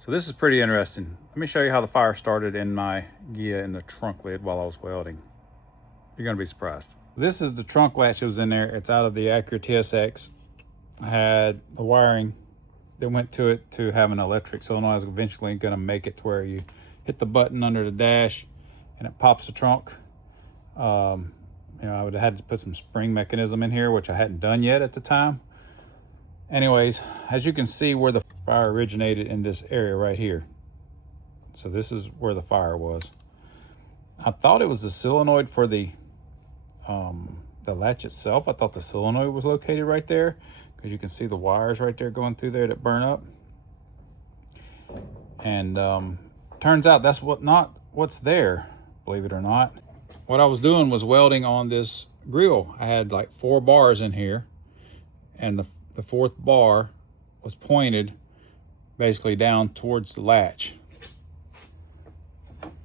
So this is pretty interesting. Let me show you how the fire started in my Gia in the trunk lid while I was welding. You're gonna be surprised. This is the trunk latch that was in there. It's out of the Acura TSX. I had the wiring that went to it to have an electric solenoid. I was eventually gonna make it to where you hit the button under the dash and it pops the trunk. I would have had to put some spring mechanism in here, which I hadn't done yet at the time. Anyways, as you can see where the fire originated in this area right here. So this is where the fire was. I thought it was the solenoid for the latch itself. I thought the solenoid was located right there because you can see the wires right there going through there that burn up. And turns out that's what's there, believe it or not. What I was doing was welding on this grill. I had like 4 bars in here, and the 4th bar was pointed basically down towards the latch.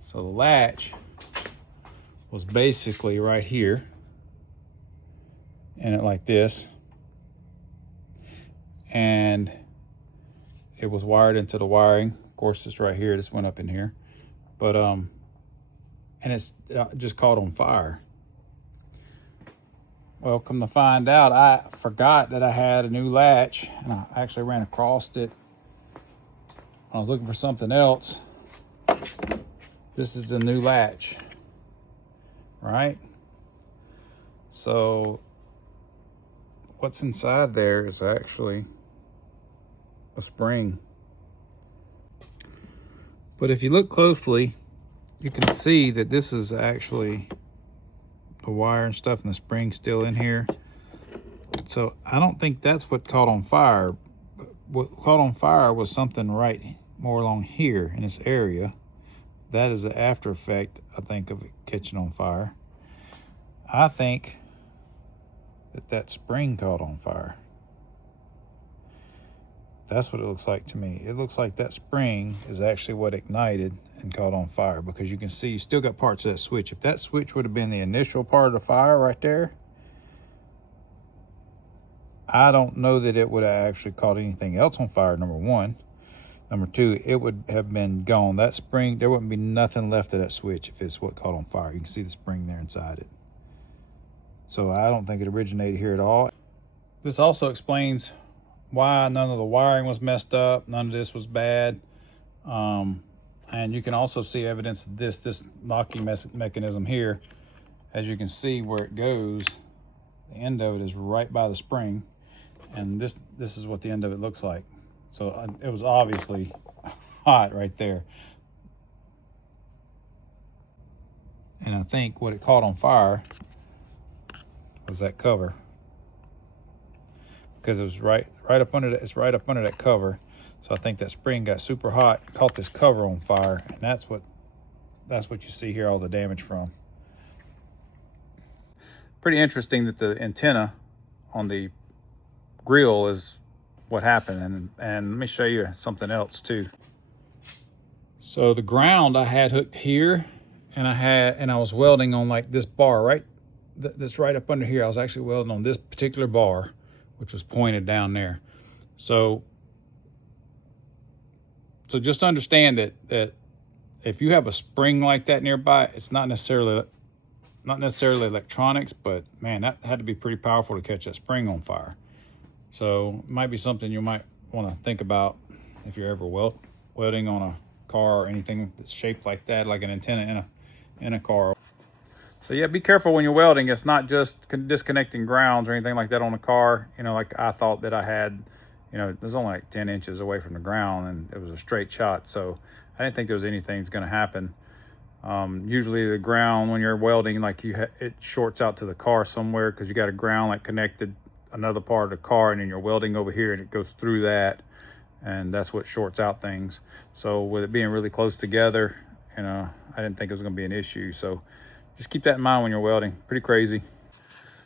So the latch was basically right here, and it like this, and it was wired into the wiring. Of course, this right here, this went up in here, but and it's just caught on fire. Well, come to find out, I forgot that I had a new latch, and I actually ran across it. I was looking for something else. This is a new latch, right? So what's inside there is actually a spring. But if you look closely, you can see that this is actually the wire and stuff, and the spring still in here. So I don't think that's what caught on fire. What caught on fire was something right more along here in this area. That is the after effect, I think, of it catching on fire. I think that spring caught on fire. That's what it looks like to me. It looks like that spring is actually what ignited and caught on fire, because you can see you still got parts of that switch. If that switch would have been the initial part of the fire right there, I don't know that it would have actually caught anything else on fire, number one. Number two, it would have been gone. That spring, there wouldn't be nothing left of that switch if it's what caught on fire. You can see the spring there inside it. So I don't think it originated here at all. This also explains why none of the wiring was messed up. None of this was bad. And you can also see evidence of this locking mechanism here. As you can see where it goes, the end of it is right by the spring. And this is what the end of it looks like. So it was obviously hot right there. And I think what it caught on fire was that cover, because it was right up under that. It's right up under that cover. So I think that spring got super hot, caught this cover on fire, and that's what you see here, all the damage from. Pretty interesting that the antenna on the grill is what happened, and let me show you something else too. So the ground I had hooked here, and I was welding on like this bar right that's right up under here. I was actually welding on this particular bar, which was pointed down there. So just understand that if you have a spring like that nearby, it's not necessarily electronics, but man, that had to be pretty powerful to catch that spring on fire. So it might be something you might want to think about if you're ever welding on a car or anything that's shaped like that, like an antenna in a car. So yeah, be careful when you're welding. It's not just disconnecting grounds or anything like that on a car. Like I thought that I had, it was only like 10 inches away from the ground, and it was a straight shot. So I didn't think there was anything that's going to happen. Usually the ground, when you're welding, like it shorts out to the car somewhere, because you got a ground like connected another part of the car, and then you're welding over here and it goes through that, and that's what shorts out things. So with it being really close together, I didn't think it was going to be an issue. So just keep that in mind when you're welding. Pretty crazy.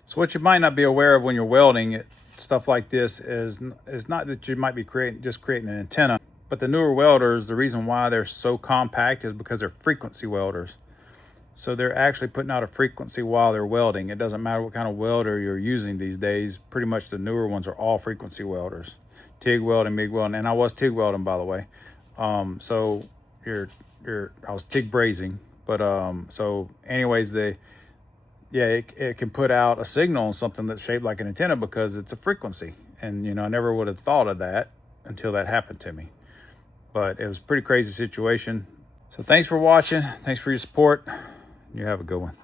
So what you might not be aware of when you're welding stuff like this is not that you might be creating an antenna, but the newer welders, the reason why they're so compact is because they're frequency welders. So they're actually putting out a frequency while they're welding. It doesn't matter what kind of welder you're using these days. Pretty much the newer ones are all frequency welders. TIG welding, MIG welding, and I was TIG welding, by the way. So I was TIG brazing, but so anyways, it can put out a signal on something that's shaped like an antenna because it's a frequency. And, you know, I never would have thought of that until that happened to me. But it was a pretty crazy situation. So thanks for watching. Thanks for your support. You have a good one.